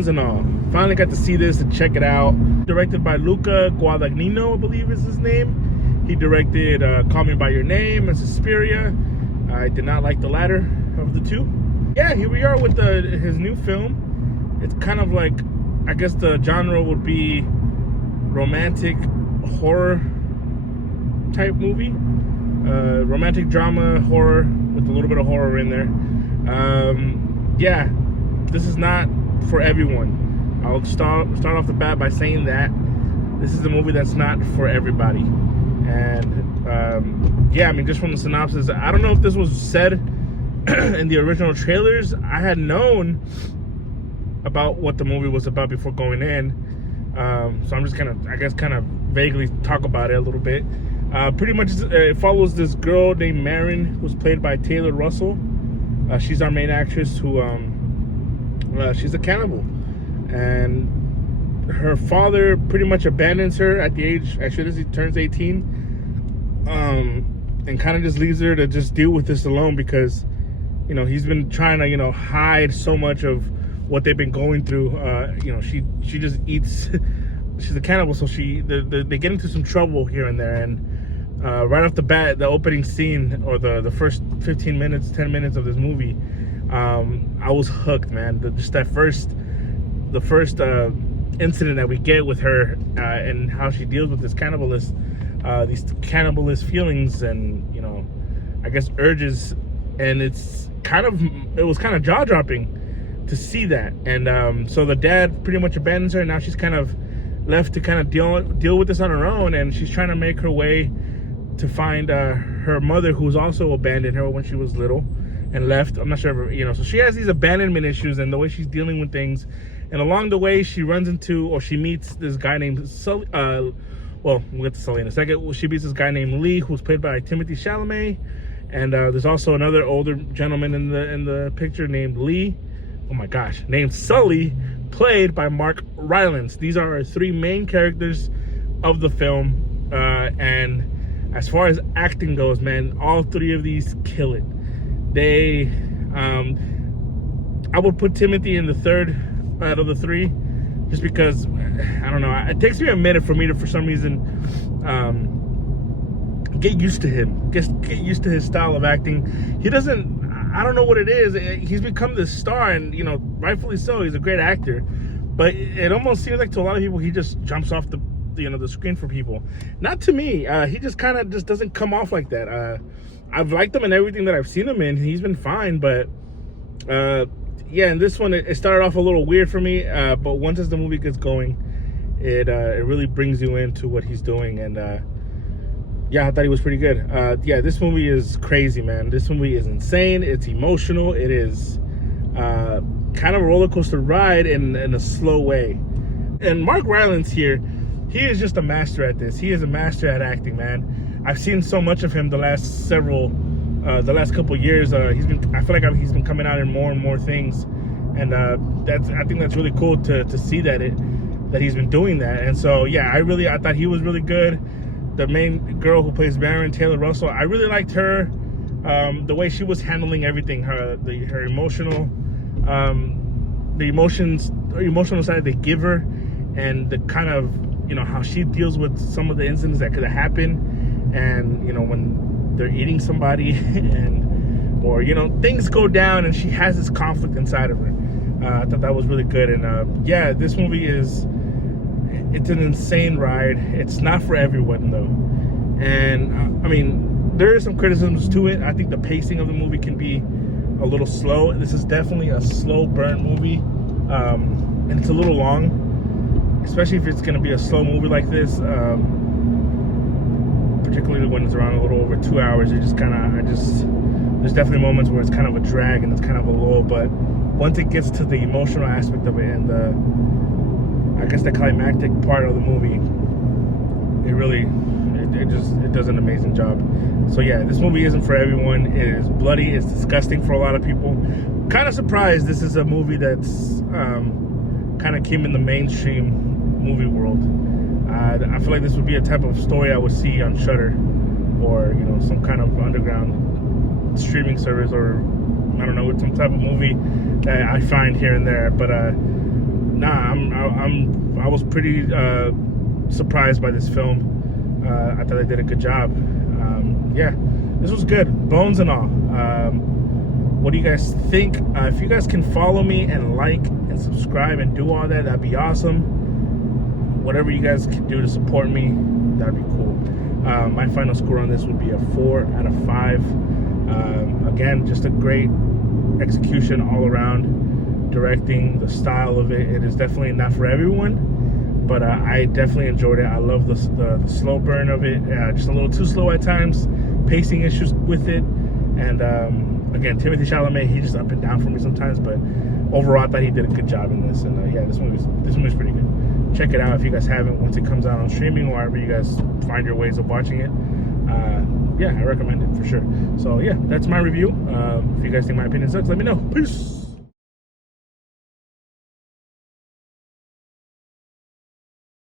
bones and all. Finally got to see this and check it out. Directed by Luca Guadagnino, I believe is his name. He directed Call Me By Your Name and Suspiria. I did not like the latter of the two. Yeah, here we are with his new film. It's kind of like, I guess the genre would be romantic horror type movie. Romantic drama, horror, with a little bit of horror in there. Yeah, this is not for everyone. I'll start off the bat by saying that this is a movie that's not for everybody. And yeah, I mean, just from the synopsis, I don't know if this was said in the original trailers. I had known about what the movie was about before going in, so I'm just gonna, I guess, kind of vaguely talk about it a little bit. Pretty much, it follows this girl named Marin, who's played by Taylor Russell. She's our main actress, who she's a cannibal, and her father pretty much abandons her at the age, actually, as he turns 18, and kind of just leaves her to just deal with this alone, because, you know, he's been trying to, you know, hide so much of what they've been going through. You know, she just eats. She's a cannibal, so they get into some trouble here and there. And right off the bat, the opening scene, or the first 10 minutes of this movie, I was hooked, man. Just the first incident that we get with her, and how she deals with these cannibalist feelings and, you know, I guess urges, and it was kind of jaw-dropping to see that. And so the dad pretty much abandons her, and now she's kind of left to kind of deal with this on her own, and she's trying to make her way to find her mother, who's also abandoned her when she was little and left. I'm not sure if, you know, so she has these abandonment issues and the way she's dealing with things. And along the way, she runs into, or she meets this guy named Sully. Well, we'll get to Sully in a second. She meets this guy named Lee, who's played by Timothée Chalamet. And there's also another older gentleman in the picture named Lee. Oh my gosh, named Sully, played by Mark Rylance. These are our three main characters of the film. And as far as acting goes, man, all three of these kill it. They, I would put Timothy in the third out of the three, just because, I don't know, it takes me a minute for me to, for some reason, get used to him, get used to his style of acting. He doesn't, I don't know what it is. He's become this star, and, you know, rightfully so. He's a great actor, but it almost seems like to a lot of people he just jumps off the screen for people. Not to me. He just kind of just doesn't come off like that. I've liked him in everything that I've seen him in. He's been fine, but yeah, in this one it started off a little weird for me, but once as the movie gets going, it really brings you into what he's doing. And yeah, I thought he was pretty good. Yeah, this movie is crazy, man. This movie is insane. It's emotional. It is kind of a roller coaster ride in a slow way. And Mark Rylance here, he is just a master at this. He is a master at acting, man. I've seen so much of him the last couple years. I feel like he's been coming out in more and more things, and I think that's really cool to see that he's been doing that. And so yeah, I thought he was really good. The main girl who plays Marin, Taylor Russell, I really liked her. The way she was handling everything, her emotional, the emotional side they give her, and the kind of, you know, how she deals with some of the incidents that could have happened. And, you know, when they're eating somebody or, you know, things go down and she has this conflict inside of her. I thought that was really good. And yeah, this movie it's an insane ride. It's not for everyone though. And I mean, there are some criticisms to it. I think the pacing of the movie can be a little slow. This is definitely a slow burn movie. And it's a little long, especially if it's going to be a slow movie like this. Particularly when it's around a little over 2 hours, there's definitely moments where it's kind of a drag and it's kind of a lull. But once it gets to the emotional aspect of it and I guess the climactic part of the movie, it does an amazing job. So yeah, this movie isn't for everyone. It is bloody. It's disgusting for a lot of people. Kind of surprised this is a movie that's kind of came in the mainstream movie world. I feel like this would be a type of story I would see on Shudder, or, you know, some kind of underground streaming service, or I don't know, some type of movie that I find here and there. But I was pretty surprised by this film. I thought they did a good job. Yeah, this was good, bones and all. What do you guys think? If you guys can follow me and like and subscribe and do all that, that'd be awesome. Whatever you guys can do to support me, that'd be cool. My final score on this would be a 4 out of 5. Again, just a great execution all around. Directing, the style of it, it is definitely not for everyone, but I definitely enjoyed it. I love the slow burn of it, just a little too slow at times, pacing issues with it, and again, Timothée Chalamet, he's just up and down for me sometimes, but overall I thought he did a good job in this, and yeah, this movie's pretty good. Check it out if you guys haven't, once it comes out on streaming or wherever you guys find your ways of watching it. Yeah, I recommend it for sure. So yeah, that's my review. If you guys think my opinion sucks, let me know. Peace.